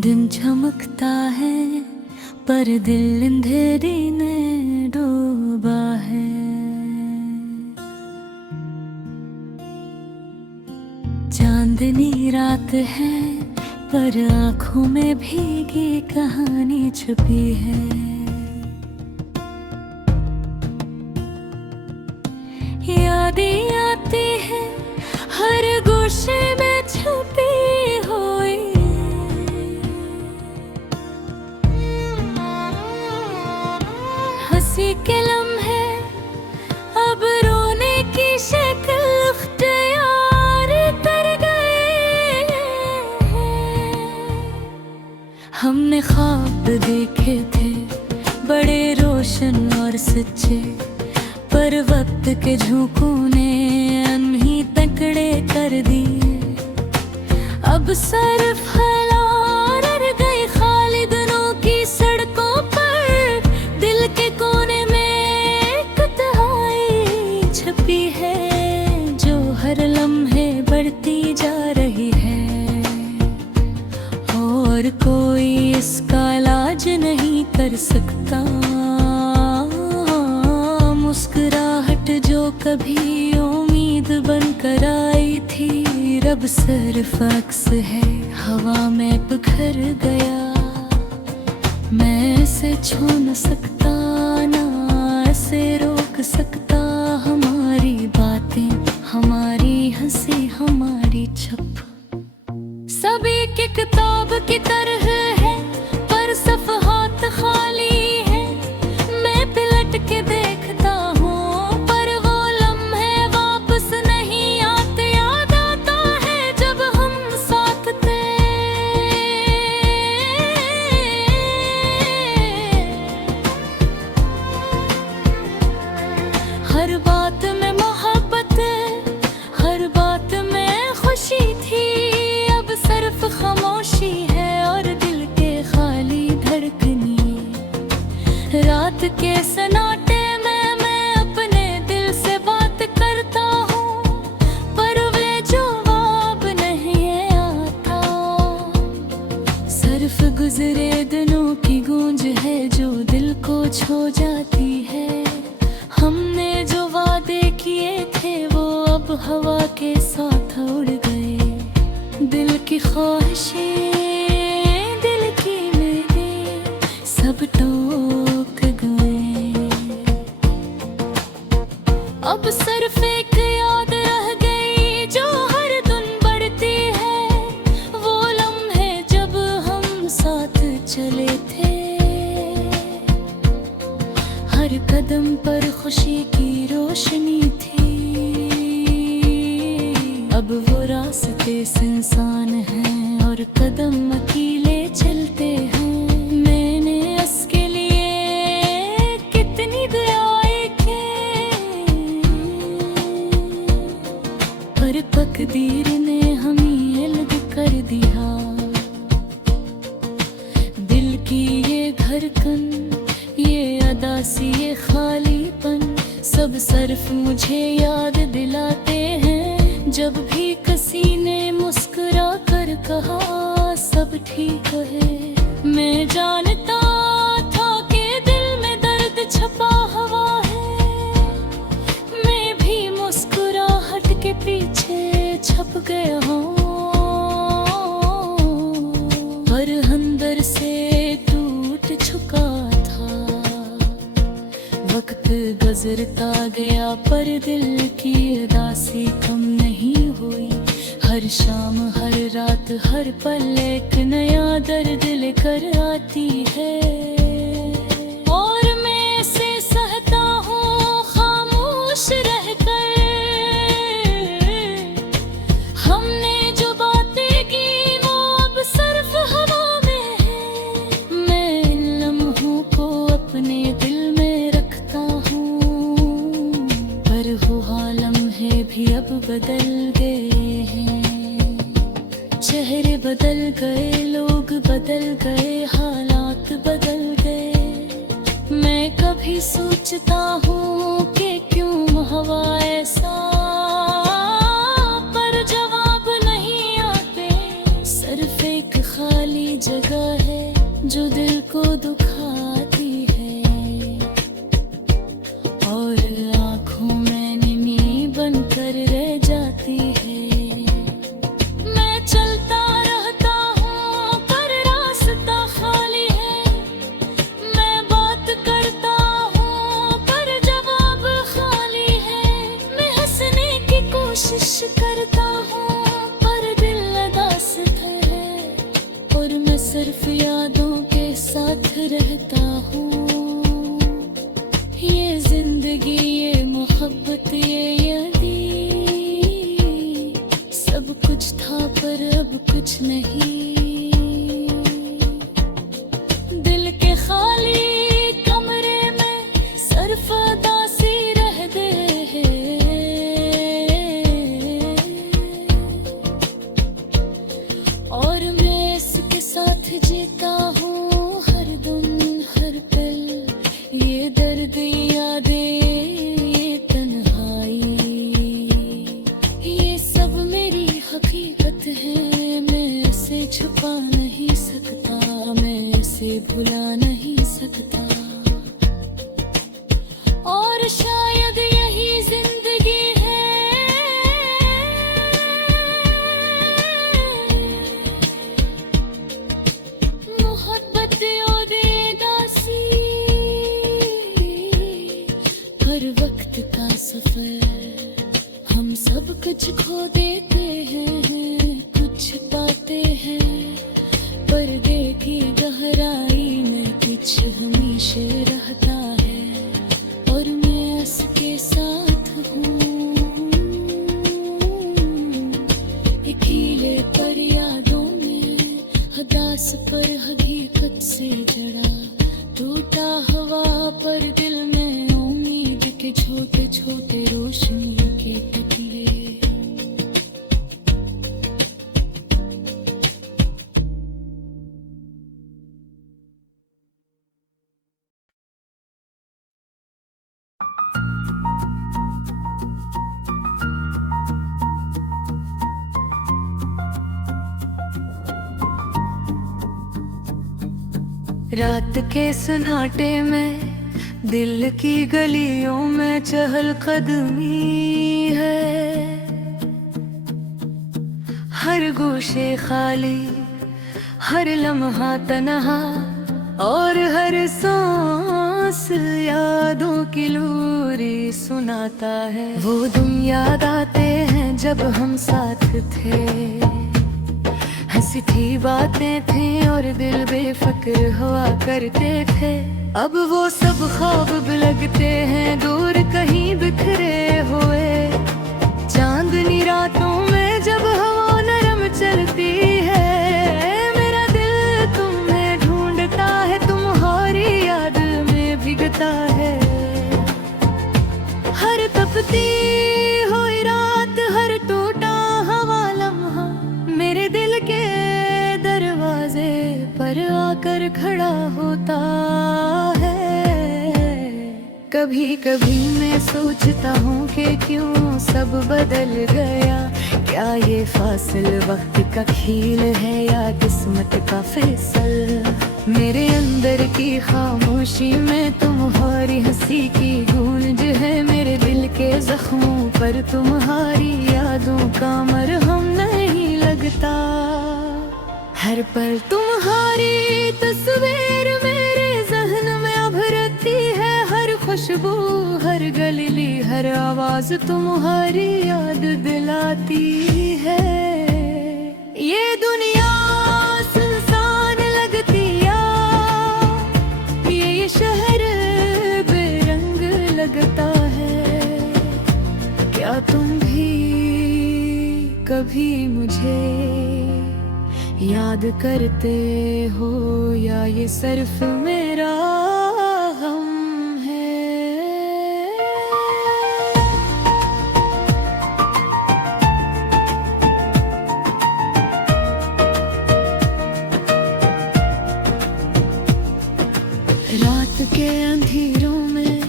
दिन चमकता है पर दिल अंधेरी में डूबा है। चांदनी रात है पर आँखों में भीगी कहानी छुपी है। यादें आती है हर गोशे में छुपी हुई। हंसी के लम्हे अब रोने की शक्ल अख्तियार कर गए। हमने ख्वाब देखे थे बड़े रोशन और सच्चे, पर वक्त के झोंकों ने अनही तकड़े कर दिए। अब सर फैला रह गई खाली दिनों की सड़कों पर, दिल के कोने में एक तन्हाई छुपी है जो हर लम्हे बढ़ती जा रही है। और कोई इसका इलाज नहीं कर सकता। मुस्कुराहट जो कभी उम्मीद बनकर आई थी, रब सिर्फ अक्स है हवा में बिखर गया। मैं इसे छू न सकता ना इसे रोक सकता। हमारी बातें, हमारी हंसी, हमारी छप सभी की किताब की तरह है, पर सफ़हात खाली है। मैं पलट के देखता हूँ पर वो लम्हे वापस नहीं आते। याद आता है जब हम साथ थे, हर बात में मोहब्बत, हर बात में खुशी थी। अब सिर्फ खामोशी है और दिल के खाली धड़कनी। रात के सन्नाटे में मैं अपने दिल से बात करता हूँ, पर वे जवाब नहीं आता। सिर्फ गुजरे दिनों की गूंज है जो दिल को छू जाती है। हमने जो वादे किए थे वो अब हवा के साथ उड़ गए। दिल की ख्वाहिशें, दिल की मेरी सब टूट गए। अब सिर्फ एक याद रह गई जो हर दिन बढ़ती है। वो लम्हे जब हम साथ चले थे, हर कदम पर खुशी की रोशनी थी। अब वो रास्ते सुनसान हैं और कदम अकेले चलते हैं। मैंने इसके लिए कितनी दुआएं की, पर तकदीर ने हमें अलग कर दिया। दिल की ये धड़कन, ये अदासी, ये खालीपन, सब सिर्फ मुझे याद दिलाते हैं जब भी किसी ने मुस्कुरा कर कहा सब ठीक है। मैं जानता था कि दिल में दर्द छपा हुआ है। मैं भी मुस्कुराहट के पीछे छप गया हूँ, पर अंदर से टूट चुका था। वक्त गुजरता गया पर दिल की उदासी कम नहीं हुई। हर शाम, हर रात, हर पल एक नया दर्द लेकर आती है। और मैं इसे सहता हूँ खामोश रहकर। हमने जो बातें की वो अब सिर्फ हवा में है। मैं इन लम्हों को अपने दिल में रखता हूँ, पर वो लम्हे भी अब बदल गए हैं। चेहरे बदल गए, लोग बदल गए, हालात बदल गए। मैं कभी सोचता हूँ कि क्यों हवा ऐसा, पर जवाब नहीं आते। सिर्फ एक खाली जगह जगह है जो दिल को दुखाती है, और आँखों में नमी बनकर रह जाती है। मैं चलता रहता हूँ पर रास्ता खाली है, मैं बात करता हूँ पर जवाब खाली है। मैं हंसने की कोशिश करता हूँ पर दिल उदास है, और मैं सिर्फ यादों के साथ रहता हूँ। ये जिंदगी, ये मोहब्बत, ये यादें, सब कुछ था पर अब कुछ नहीं। दिल के खाली कमरे में सिर्फ उदासी रह गए हैं, और मैं इसके साथ जीता हूँ हर दिन हर पल। ये दर्द, यादें, ये तन्हाई, ये सब मेरी हकीकत है। मैं इसे छुपा नहीं सकता, मैं इसे भुला नहीं सकता, और शायद यही जिंदगी है। मोहब्बत और उदासी, हर वक्त का सफर। हम सब कुछ खो देते हैं, कुछ पाते हैं, पर्दे की गहराई में कुछ हमेशा रहता है, और मैं इसके साथ हूँ। अकेले पर यादों में, हदास पर हकीकत से जड़ा, टूटा हवा पर दिल में उम्मीद के छोटे छोटे रोशनी के टुकड़े। रात के सन्नाटे में, दिल की गलियों में चहलकदमी है। हर गोशे खाली, हर लम्हा तन्हा, और हर सांस यादों की लोरी सुनाता है। वो दिन याद आते हैं जब हम साथ थे, हंसी थी, बातें थी, और दिल बेफिक्र हुआ करते थे। अब वो सब ख्वाब भी लगते हैं दूर कहीं बिखरे हुए। चांदनी रातों में जब हवा नरम चलती है, मेरा दिल तुम्हें ढूंढता है, तुम्हारी याद में भीगता है। हर तपती हुई रात, हर टूटा हवा लम्हा, मेरे दिल के दरवाजे पर आकर खड़ा होता है। कभी कभी मैं सोचता हूँ कि क्यों सब बदल गया। क्या ये फासिल वक्त का खेल है या किस्मत का फैसल। मेरे अंदर की खामोशी में तुम्हारी हंसी की गूंज है। मेरे दिल के जख्मों पर तुम्हारी यादों का मरहम नहीं लगता। हर पल तुम्हारी तस्वीर मेरे जहन में उभरती है। हर खुशबू, हर गली, हर आवाज तुम्हारी याद दिलाती है। ये दुनिया सुनसान लगती ये शहर बेरंग लगता है। क्या तुम भी कभी मुझे याद करते हो या ये सिर्फ मेरा गम है। रात के अंधेरों में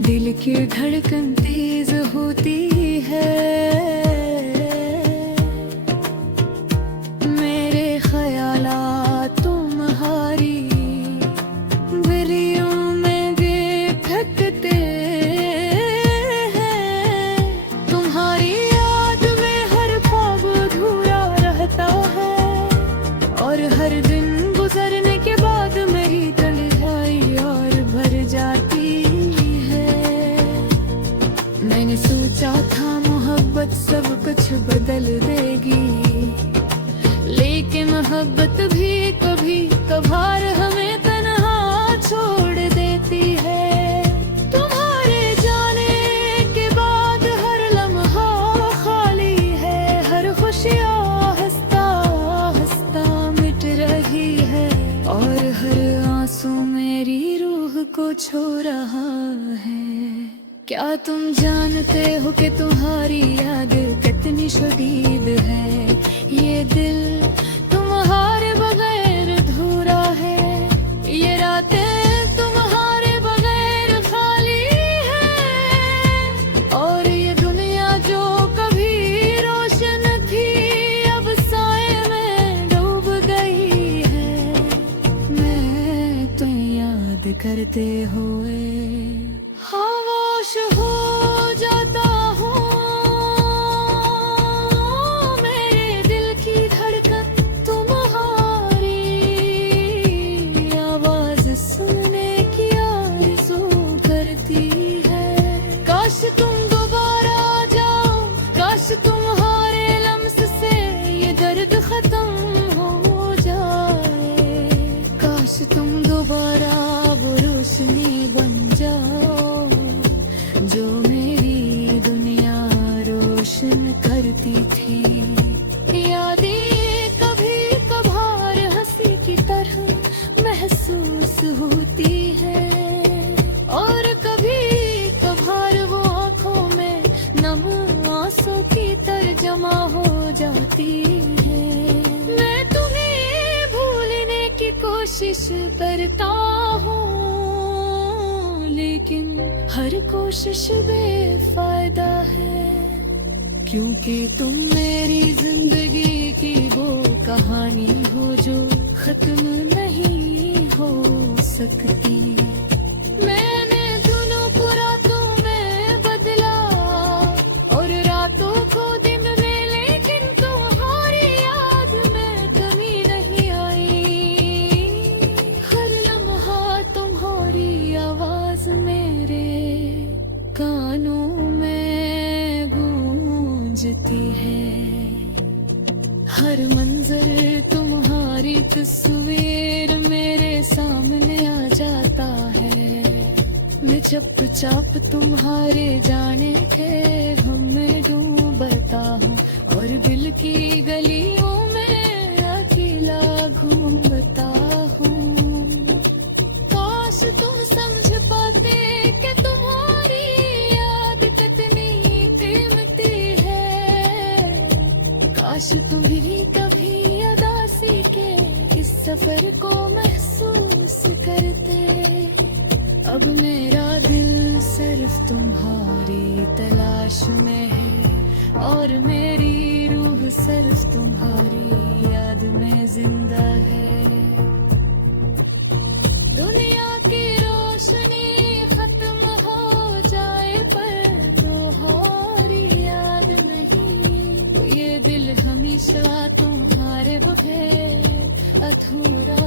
दिल की धड़कन तेज होती है। मेरे ख्यालातों दिन गुजरने के बाद मेरी तन्हाई और भर जाती है। मैंने सोचा था मोहब्बत सब कुछ बदल देगी, लेकिन मोहब्बत भी कभी कभार हमें तन्हा छोड़ देती है। तुम्हारे जाने के बाद हर लम्हा खाली है, हर खुशियाँ हंसता हंसता मिट रही है, और हर आंसू मेरी रूह को छू रहा है। क्या तुम जानते हो कि तुम्हारी याद कितनी शदीद है? ये दिल तुम्हारे बगैर अधूरा है, ये रातें तुम्हारे बगैर खाली है, और ये दुनिया जो कभी रोशन थी अब साए में डूब गई है। मैं तो याद करते हुए खामोश हो जाता हूँ, मेरे दिल की धड़कन तुम्हारी आवाज सुनने की आरज़ू करती है। काश तुम दोबारा आ जाओ, काश तुम्हारे लम्स से ये दर्द खत्म हो जाए, काश तुम दोबारा वो रोशनी बन जाओ जो मेरी दुनिया रोशन करती थी। यादें कभी कभार हंसी की तरह महसूस होती है, और कभी कभार वो आंखों में नम आंसू की तरह जमा हो जाती है। मैं तुम्हें भूलने की कोशिश करता हूँ, लेकिन हर कोशिश बेफायदा है, क्योंकि तुम मेरी जिंदगी की वो कहानी हो जो खत्म नहीं हो सकती। मैंने दिनों को रातों में बदला और रातों को दिन में, लेकिन तुम्हारी याद में कमी नहीं आई। हर लम्हा तुम्हारी आवाज मेरे कानों में गूंजती है, हर मंजर तुम्हारी तस्वीर मेरे सामने आ जाता है। मैं चुपचाप तुम्हारे जाने के गम में डूबता हूँ, और दिल की गलियों में अकेला घूमता हूँ। काश तुम समझ पाते कि तुम्हारी याद कितनी कीमती है, काश तुम भी कभी उदासी के इस सफर को महसूस करते। अब मेरा दिल सिर्फ तुम्हारी तलाश में है, और मेरी रूह सिर्फ तुम्हारी याद में जिंदा है। दुनिया की रोशनी खत्म हो जाए पर तुम्हारी याद नहीं, ये दिल हमेशा तुम्हारे बगैर अधूरा